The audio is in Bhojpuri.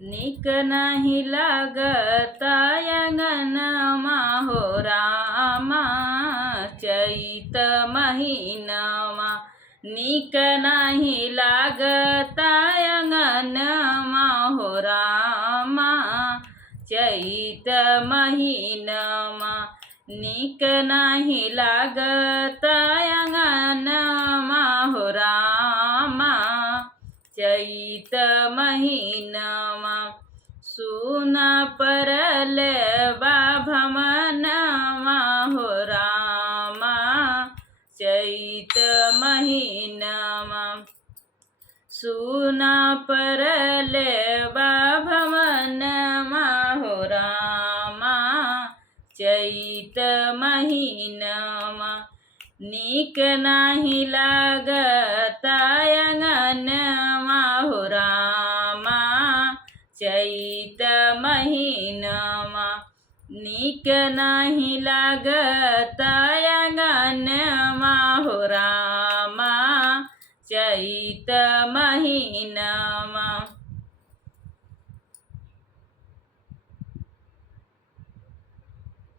नीक नाही लागता अंगनमा हो रामा चैत महीनमा। नीक नाही लागता अंगनमा हो रामा चैत महीनमा। नीक नाही लागता अंगनमा हो रामा चैत महीनमा। सुना परल बाभमनमा हो रामा चैत महीनमा। सुना परल बाभमनमा हो रामा चैत महीनमा। नीक नाही लागता अंगनमा हो रामा चैत महीनमा। नीक नाही लागता अंगनमा हो रामा चैत महीनमा।